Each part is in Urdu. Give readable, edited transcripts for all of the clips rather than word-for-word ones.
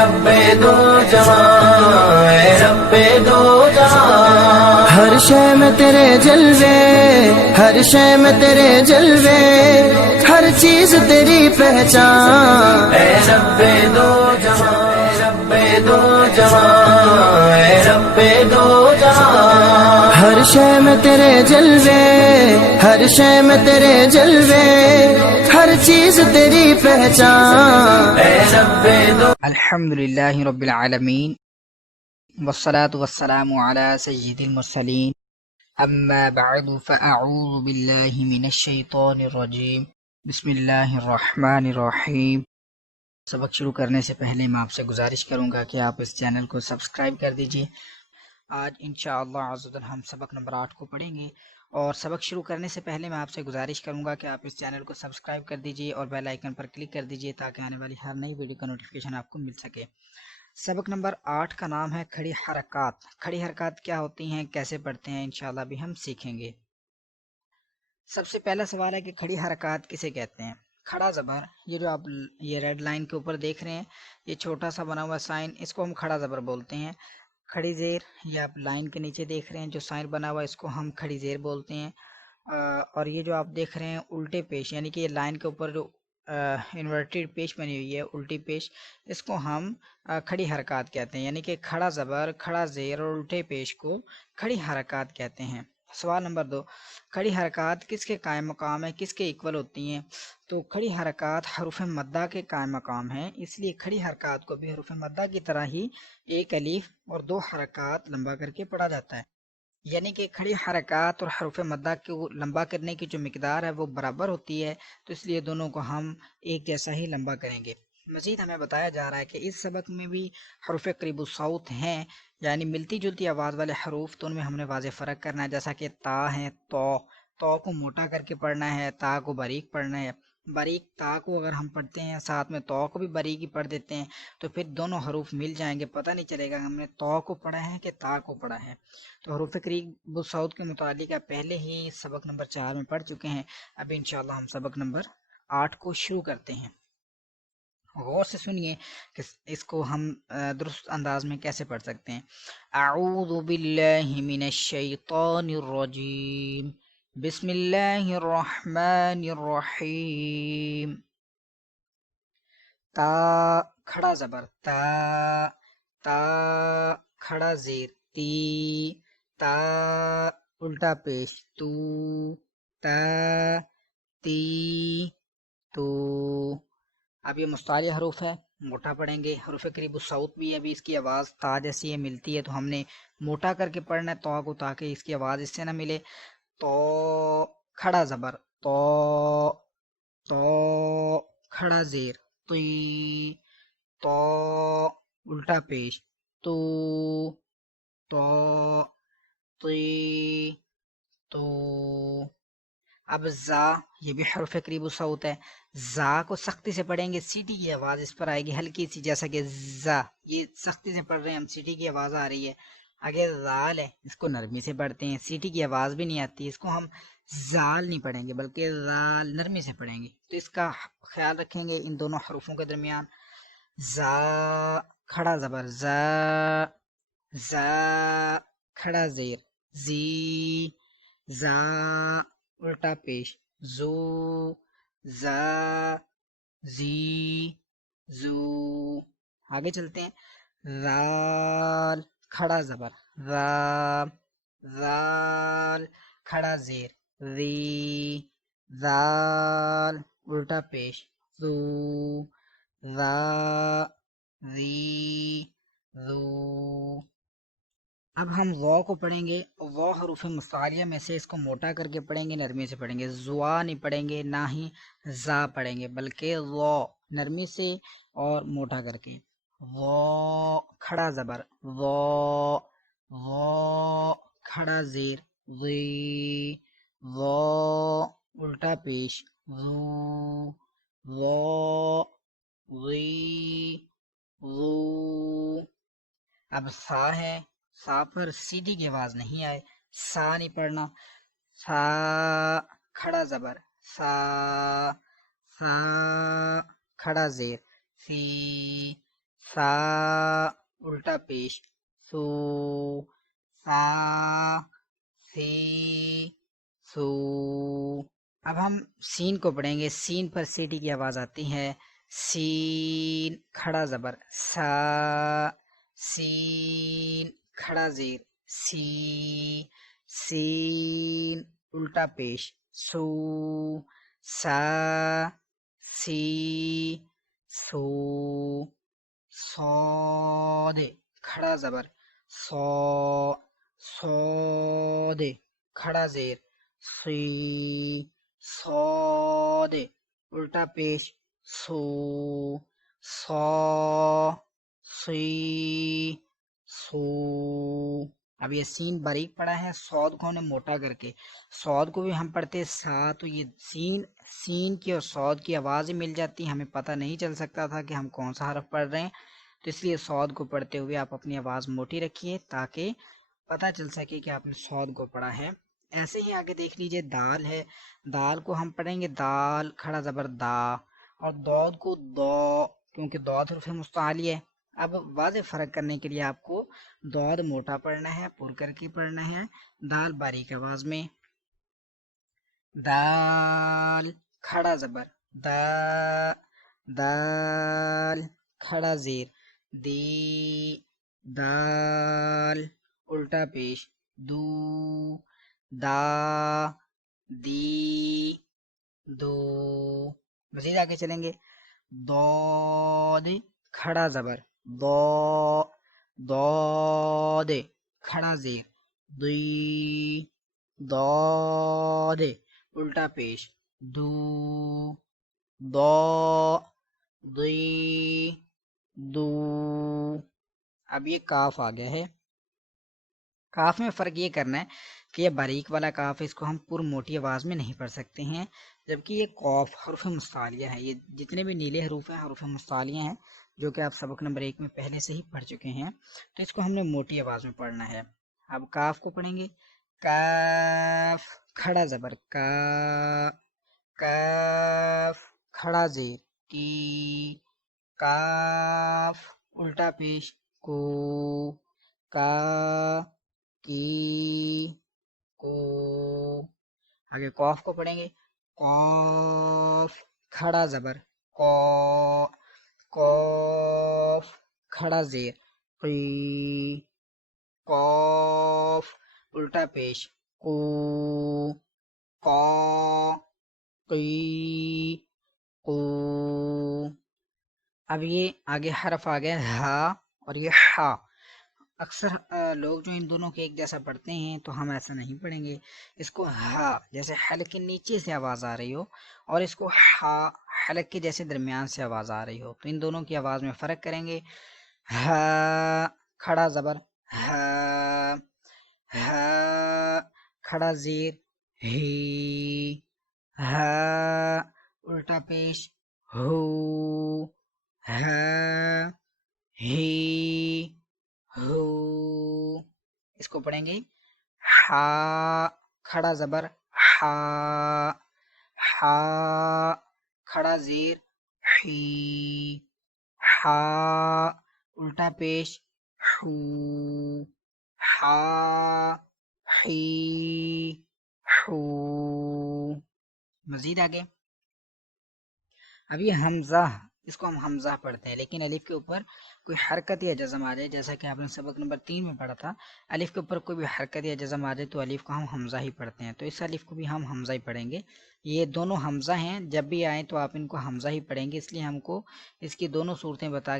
رب دو جہاں، اے رب دو جہاں، ہر شے میں تیرے جلوے، ہر شے میں تیرے جلوے، ہر چیز تیری پہچان، اے رب دو جہاں، اے رب دو جہاں، اے رب دو جہاں، ہر شے میں تیرے جلوے، ہر شے میں تیرے جلوے، ہر چیز تیری پہچان، اے رب دو۔ الحمدللہ رب العالمین والصلاة والسلام على سید المرسلین، اما بعد فاعوذ باللہ من الشیطان الرجیم، بسم اللہ الرحمن الرحیم۔ سبق شروع کرنے سے پہلے میں آپ سے گزارش کروں گا کہ آپ اس چینل کو سبسکرائب کر دیجیے۔ آج انشاءاللہ عز و جل ہم سبق نمبر 8 کو پڑھیں گے، اور سبق شروع کرنے سے پہلے میں آپ سے گزارش کروں گا کہ آپ اس چینل کو سبسکرائب کر دیجیے اور بیل آئیکن پر کلک کر دیجیے تاکہ آنے والی ہر نئی ویڈیو کا نوٹیفیکیشن آپ کو مل سکے۔ سبق نمبر 8 کا نام ہے کھڑی حرکات۔ کھڑی حرکات کیا ہوتی ہیں، کیسے پڑھتے ہیں، انشاءاللہ بھی ہم سیکھیں گے۔ سب سے پہلا سوال ہے کہ کھڑی حرکات کسے کہتے ہیں؟ کھڑا زبر، یہ جو آپ یہ ریڈ لائن کے اوپر دیکھ رہے ہیں، یہ چھوٹا سا بنا ہوا سائن، اس کو ہم کھڑا زبر بولتے ہیں۔ کھڑی زیر، یہ آپ لائن کے نیچے دیکھ رہے ہیں جو سائن بنا ہوا ہے، اس کو ہم کھڑی زیر بولتے ہیں۔ اور یہ جو آپ دیکھ رہے ہیں الٹے پیش، یعنی کہ یہ لائن کے اوپر جو انورٹڈ پیش بنی ہوئی ہے، الٹی پیش، اس کو ہم کھڑی حرکات کہتے ہیں، یعنی کہ کھڑا زبر، کھڑا زیر اور الٹے پیش کو کھڑی حرکات کہتے ہیں۔ سوال نمبر 2، کھڑی حرکات کس کے قائم مقام ہے، کس کے ایکول ہوتی ہیں؟ تو کھڑی حرکات حروف مدہ کے قائم مقام ہیں، اس لیے کھڑی حرکات کو بھی حروف مدہ کی طرح ہی ایک الف اور 2 حرکات لمبا کر کے پڑھا جاتا ہے، یعنی کہ کھڑی حرکات اور حروف مدہ کو لمبا کرنے کی جو مقدار ہے وہ برابر ہوتی ہے، تو اس لیے دونوں کو ہم ایک جیسا ہی لمبا کریں گے۔ مزید ہمیں بتایا جا رہا ہے کہ اس سبق میں بھی حروف قریب الصوت ہیں، یعنی ملتی جلتی آواز والے حروف، تو ان میں ہم نے واضح فرق کرنا ہے، جیسا کہ تا ہے، تو کو موٹا کر کے پڑھنا ہے، تا کو باریک پڑھنا ہے۔ باریک تا کو اگر ہم پڑھتے ہیں ساتھ میں تو کو بھی باریک ہی پڑھ دیتے ہیں تو پھر دونوں حروف مل جائیں گے، پتہ نہیں چلے گا ہم نے تو کو پڑھا ہے کہ تا کو پڑھا ہے۔ تو حروف قریب الصوت کے متعلق پہلے ہی سبق نمبر 4 میں پڑھ چکے ہیں، اب انشاءاللہ ہم سبق نمبر 8 کو شروع کرتے ہیں۔ غور سے سنیے کہ اس کو ہم درست انداز میں کیسے پڑھ سکتے ہیں۔ اعوذ باللہ من الشیطان الرجیم، بسم اللہ الرحمن الرحیم۔ تا کھڑا زبر، تا کھڑا زیر، تی، تا الٹا پیش، تا، تی، تو۔ اب یہ مستعلی حروف ہے، موٹا پڑھیں گے۔ حروف قریب الصوت بھی ابھی اس کی آواز تا جیسی ہے، ملتی ہے، تو ہم نے موٹا کر کے پڑھنا ہے تو کو، تاکہ اس کی آواز اس سے نہ ملے۔ تو کھڑا زبر، تو کھڑا زیر، تی، تو الٹا پیش، تو، تی، تو۔ اب زا، یہ بھی حرف قریب الصوت ہے، زا کو سختی سے پڑھیں گے، سیٹی کی آواز اس پر آئے گی ہلکی سی، جیسا کہ زا، یہ سختی سے پڑھ رہے ہیں ہم، سیٹی کی آواز آ رہی ہے۔ آگے زال ہے، اس کو نرمی سے پڑھتے ہیں، سیٹی کی آواز بھی نہیں آتی، اس کو ہم زال نہیں پڑھیں گے بلکہ زال نرمی سے پڑھیں گے، تو اس کا خیال رکھیں گے ان دونوں حروفوں کے درمیان۔ زا کھڑا زبر، زا کھڑا زیر، زی، زا الٹا پیش، زو، زا، زی، زو۔ آگے چلتے ہیں۔ زال کھڑا زبر، زال کھڑا زیر، ری، زال الٹا پیش، زو، زا، زی، زو۔ اب ہم واو کو پڑھیں گے، واو حروف مستعلیہ میں سے اس کو موٹا کر کے پڑھیں گے، نرمی سے پڑھیں گے، زوا نہیں پڑھیں گے، نہ ہی زا پڑھیں گے، بلکہ واو نرمی سے اور موٹا کر کے۔ واو کھڑا زبر، واو کھڑا زیر، وی، واو الٹا پیش، وو، واو، وی، وو۔ اب سا ہے، سا پر سیدھی کی آواز نہیں آئے، سا نہیں پڑھنا، سا کھڑا زبر، سا کھڑا زیر، سی، سا الٹا پیش سو، سا سی سو۔ اب ہم سین کو پڑھیں گے، سین پر سیٹی کی آواز آتی ہے، سین کھڑا زبر سا، سین کھڑا زیر سی، سین الٹا پیش سو، سا سی سو، صاد کھڑا زبر سو، صاد کھڑا زیر سی، صاد الٹا پیش سو، سو سی سو۔ اب یہ سین باریک پڑا ہے، صاد کو ہم نے موٹا کر کے، صاد کو بھی ہم پڑھتے سا، تو یہ سین کی اور صاد کی آواز ہی مل جاتی، ہمیں پتہ نہیں چل سکتا تھا کہ ہم کون سا حرف پڑھ رہے ہیں، تو اس لیے صاد کو پڑھتے ہوئے آپ اپنی آواز موٹی رکھیے تاکہ پتہ چل سکے کہ آپ نے صاد کو پڑھا ہے۔ ایسے ہی آگے دیکھ لیجئے دال ہے، دال کو ہم پڑھیں گے دال کھڑا زبر دا، اور دود کو دو، کیونکہ دود حرف مستعلی ہے۔ اب واضح فرق کرنے کے لیے آپ کو دود موٹا پڑھنا ہے، پر کر کے پڑھنا ہے، دال باریک آواز میں، دال کھڑا زبر دا، دال کھڑا زیر دی، دال الٹا پیش دو، دا دی دو۔ مزید آگے چلیں گے، دود کھڑا زبر دو، دود کھڑا زیر دی، دود الٹا پیش دو، دو دی دو۔ اب یہ کاف آ گیا ہے، کاف میں فرق یہ کرنا ہے کہ یہ باریک والا کاف ہے، اس کو ہم پر موٹی آواز میں نہیں پڑھ سکتے ہیں، جبکہ یہ قوف حرف مستعلیہ ہے، یہ جتنے بھی نیلے حروف ہیں حروف مستعلیہ ہیں، جو کہ آپ سبق نمبر 1 میں پہلے سے ہی پڑھ چکے ہیں، تو اس کو ہم نے موٹی آواز میں پڑھنا ہے۔ اب کاف کو پڑھیں گے، کاف کھڑا زبر کا، کاف کھڑا زیر کی، کاف الٹا پیش کو، کا کی کو۔ آگے قوف کو پڑھیں گے، قوف کھڑا زبر کو، قوف کھڑا زیر قی، قوف الٹا پیش کو، قا قی کو۔ اب یہ آگے حرف آ گیا ہا اور یہ ہا، اکثر لوگ جو ان دونوں کے ایک جیسا پڑھتے ہیں، تو ہم ایسا نہیں پڑھیں گے، اس کو ہا جیسے حلق کے نیچے سے آواز آ رہی ہو، اور اس کو ہا حلق کے جیسے درمیان سے آواز آ رہی ہو، تو ان دونوں کی آواز میں فرق کریں گے۔ ہا کھڑا زبر ہا، ہا کھڑا زیر ہی، ہا الٹا پیش ہو، ہا ہی ہو۔ اس کو پڑھیں گے، ہا کھڑا زبر ہا، ہا کھڑا زیر ہی، ہا الٹا پیش ہو، ہا ہی ہو۔ مزید آگے، اب یہ حمزہ، اس کو ہم حمزہ پڑھتے ہیں، لیکن الف کے اوپر کوئی حرکت یا جزم آ جائے، جیسا کہ آپ نے سبق نمبر 3 میں پڑھا تھا، الف کے اوپر کوئی بھی حرکت یا جزم آ جائے تو الف کو ہم حمزہ ہی پڑھتے ہیں، تو اس الف کو بھی ہم حمزہ ہی پڑھیں گے۔ یہ دونوں حمزہ ہیں، جب بھی آئیں تو آپ ان کو حمزہ ہی پڑھیں گے، اس لیے ہم کو اس کی دونوں صورتیں بتا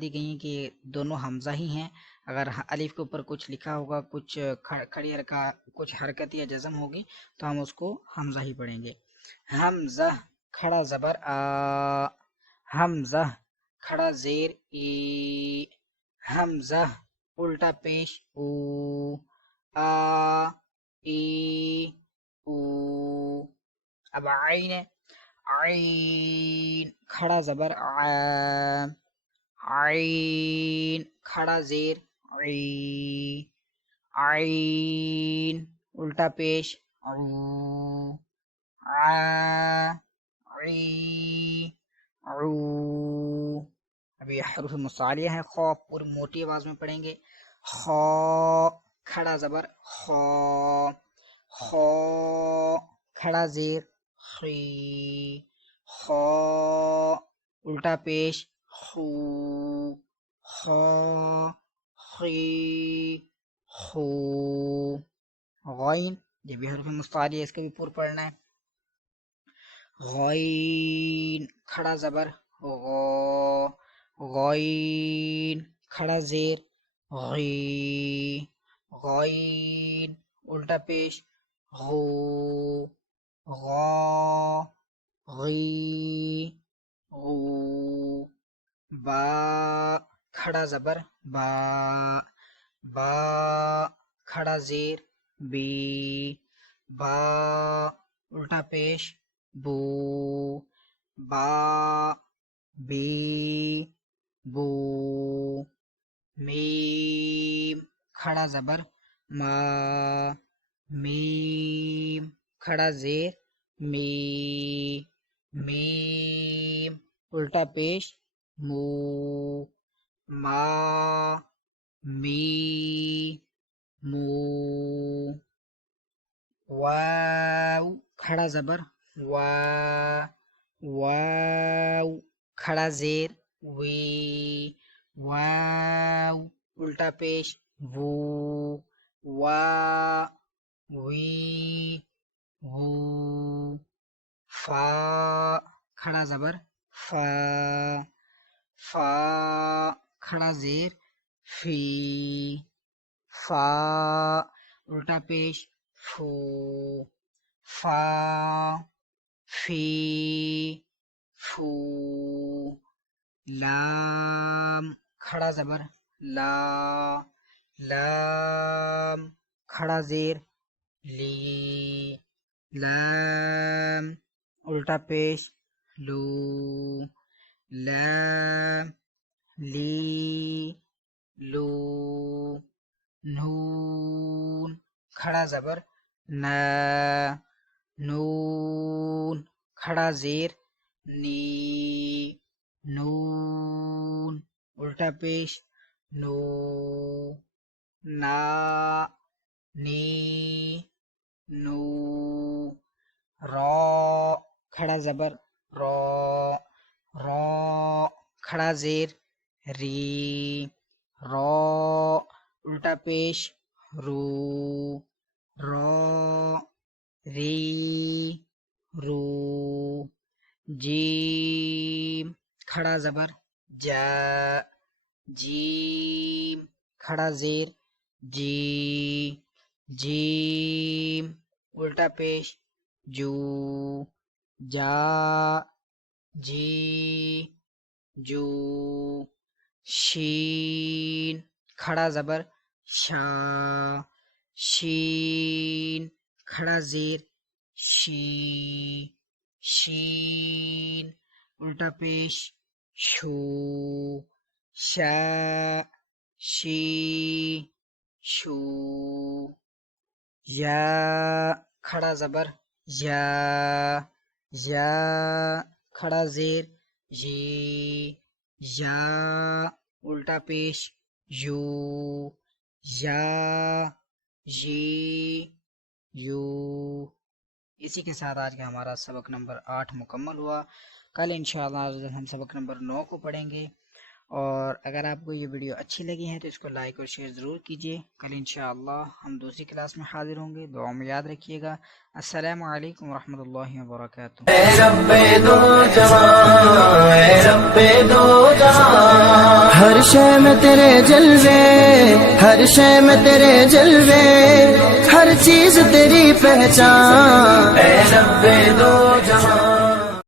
دی گئی ہیں کہ یہ دونوں حمزہ ہی ہیں۔ اگر الف کے اوپر کچھ لکھا ہوگا، کچھ کھڑی کچھ حرکت یا جزم ہوگی، تو ہم اس کو حمزہ ہی پڑھیں گے۔ حمزہ کھڑا زبر آ، حمزہ کھڑا زیر ای، حمزہ الٹا پیش او، آ ای او۔ اب عین ہے، عین کھڑا زبر آ، عین کھڑا زیر عی، عین الٹا پیش عو، عا عی عو۔ اب یہ حروف مصالیہ ہیں. خو پوری موٹی آواز میں پڑھیں گے. خو کھڑا زبر خو، خو کھڑا زیر خی، خو الٹا پیش خو، خو خی خو. غین یہ بھی حرف مصالیہ ہے، اس کا بھی پور پڑھنا ہے. غین کھڑا زبر غو، غین کھڑا زیر غی، غین الٹا پیش غو، غا غی غو. با کھڑا زبر با، با کھڑا زیر بی، با الٹا پیش بو، با بی بو. میم کھڑا زبر ما، میم کھڑا زیر می، میم الٹا پیش مو، ما می مو. واو کھڑا زبر وا، واو کھڑا زیر وی، واو الٹا پیش وو، وا وی وو. فا کھڑا زبر فا، فا کھڑا زیر فی، فا الٹا پیش فو، فا فی فو. لام کھڑا زبر لا، لام کھڑا زیر لی، لام الٹا پیش لو، لام لی لو. نون کھڑا زبر نا، نون کھڑا زیر نی، نون الٹا پیش نو، نا نی نو. را کھڑا زبر را، را کھڑا زیر ری، را الٹا پیش رو، را ری رو. جیم کھڑا زبر جا، جیم کھڑا زیر جی، جیم الٹا پیش جو، جا جی جو. شین کھڑا زبر شا، شین کھڑا زیر شی، شین الٹا پیش شو، شا شی شو. یا کھڑا زبر یا، یا کھڑا زیر جی، یا الٹا پیش یو، یا جی یو. اسی کے ساتھ آج کا ہمارا سبق نمبر 8 مکمل ہوا. کل انشاءاللہ ہم سبق نمبر 9 کو پڑھیں گے. اور اگر آپ کو یہ ویڈیو اچھی لگی ہے تو اس کو لائک اور شیئر ضرور کیجیے. کل انشاءاللہ ہم دوسری کلاس میں حاضر ہوں گے. دعا میں یاد رکھیے گا. السلام علیکم ورحمۃ اللہ وبرکاتہ. اے رب دو جہاں، اے رب دو جہاں، ہر شے میں تیرے جلوے، ہر شے میں تیرے جلوے، ہر چیز تیری پہچان. اے رب دو جہاں.